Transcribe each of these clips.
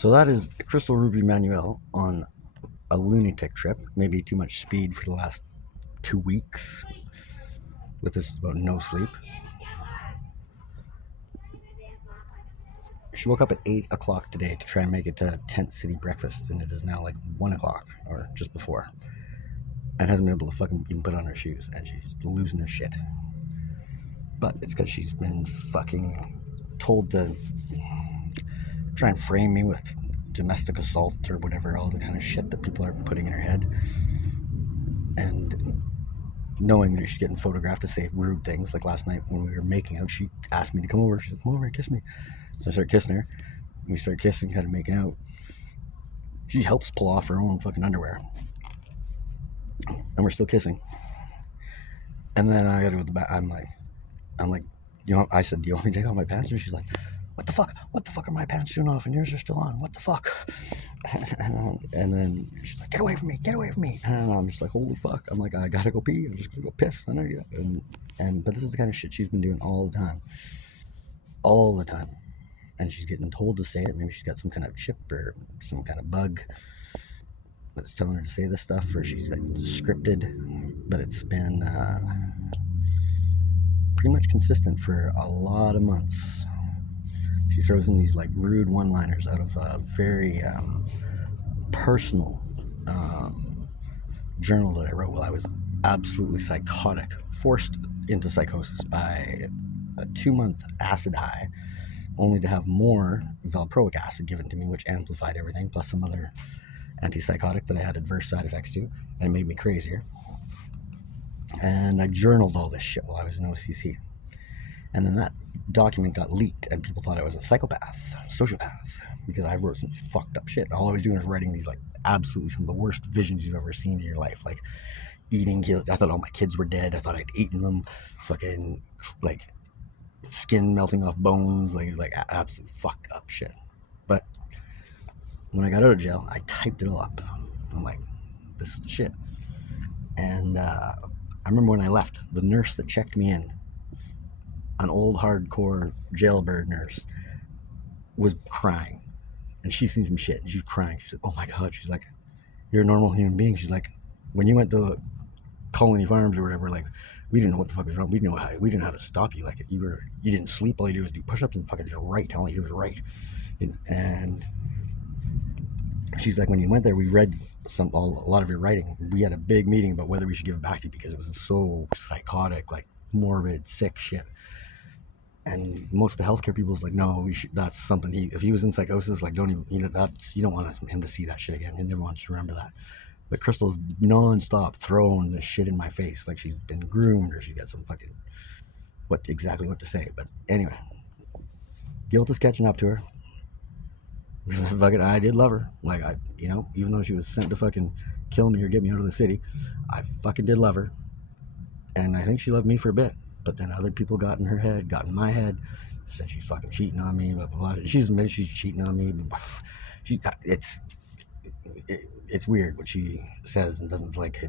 So that is Crystal Ruby Manuel on a lunatic trip, maybe too much speed for the last 2 weeks with just about no sleep. She woke up at 8 o'clock today to try and make it to Tent City breakfast, and it is now like 1 o'clock, or just before, and hasn't been able to fucking even put on her shoes, and she's losing her shit. But it's because she's been fucking told to try and frame me with domestic assault or whatever, all the kind of shit that people are putting in her head. And knowing that she's getting photographed to say rude things, like last night when we were making out, she asked me to come over. She said, come over and kiss me. So I started kissing her. We started kissing, kind of making out. She helps pull off her own fucking underwear. And we're still kissing. And then I got to go to the back. I'm like, I said, do you want me to take off my pants? And she's like, what the fuck? What the fuck are my pants doing off and yours are still on? What the fuck? And then she's like, get away from me, get away from me. And I'm just like, holy fuck. I'm like, I gotta go pee. I'm just gonna go piss. I know you. But this is the kind of shit she's been doing all the time. All the time. And she's getting told to say it. Maybe she's got some kind of chip or some kind of bug that's telling her to say this stuff, or she's like scripted. But it's been pretty much consistent for a lot of months. She throws in these like rude one-liners out of a very personal journal that I wrote while I was absolutely psychotic, forced into psychosis by a 2-month acid high, only to have more valproic acid given to me, which amplified everything, plus some other antipsychotic that I had adverse side effects to, and it made me crazier. And I journaled all this shit while I was in OCC. And then that document got leaked, and people thought I was a psychopath, sociopath, because I wrote some fucked up shit. All I was doing was writing these, like, absolutely some of the worst visions you've ever seen in your life. Like, eating, I thought all my kids were dead. I thought I'd eaten them. Fucking, like, skin melting off bones. Like absolute fucked up shit. But when I got out of jail, I typed it all up. I'm like, this is the shit. And I remember when I left, the nurse that checked me in, an old hardcore jailbird nurse, was crying. And she's seen some shit, and she's crying. She said, oh my God. She's like, you're a normal human being. She's like, when you went to Colony Farms or whatever, like, we didn't know what the fuck was wrong. We didn't know how to stop you. Like, you didn't sleep. All you do was do push-ups and fucking just write. All you do was write. And she's like, when you went there, we read a lot of your writing. We had a big meeting about whether we should give it back to you because it was so psychotic, like morbid, sick shit. And most of the healthcare people was like, no, that's something if he was in psychosis, like, don't even, you don't want him to see that shit again. He never wants to remember that. But Crystal's non-stop throwing this shit in my face, like she's been groomed or she got some fucking what to say. But anyway, guilt is catching up to her. Because I did love her. Like, even though she was sent to fucking kill me or get me out of the city, I fucking did love her. And I think she loved me for a bit. But then other people got in my head, said she's fucking cheating on me, blah, blah, blah. She's admitted she's cheating on me. It's weird what she says and doesn't, like,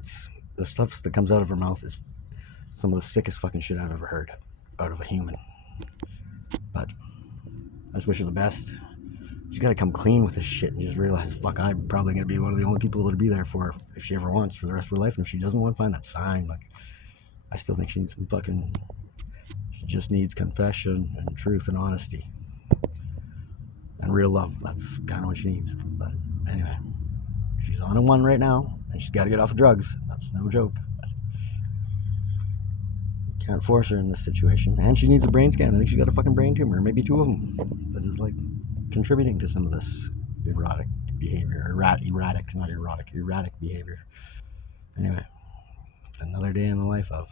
the stuff that comes out of her mouth is some of the sickest fucking shit I've ever heard out of a human. But I just wish her the best. She's got to come clean with this shit and just realize, fuck, I'm probably going to be one of the only people that'll be there for her if she ever wants for the rest of her life. And if she doesn't want, fine, that's fine. Like, I still think she needs she just needs confession and truth and honesty and real love. That's kind of what she needs. But anyway, she's on a one right now, and she's got to get off of drugs. That's no joke. But can't force her in this situation. And she needs a brain scan. I think she's got a fucking brain tumor, maybe 2 of them, that is, like, contributing to some of this erotic behavior. Erratic behavior. Anyway, another day in the life of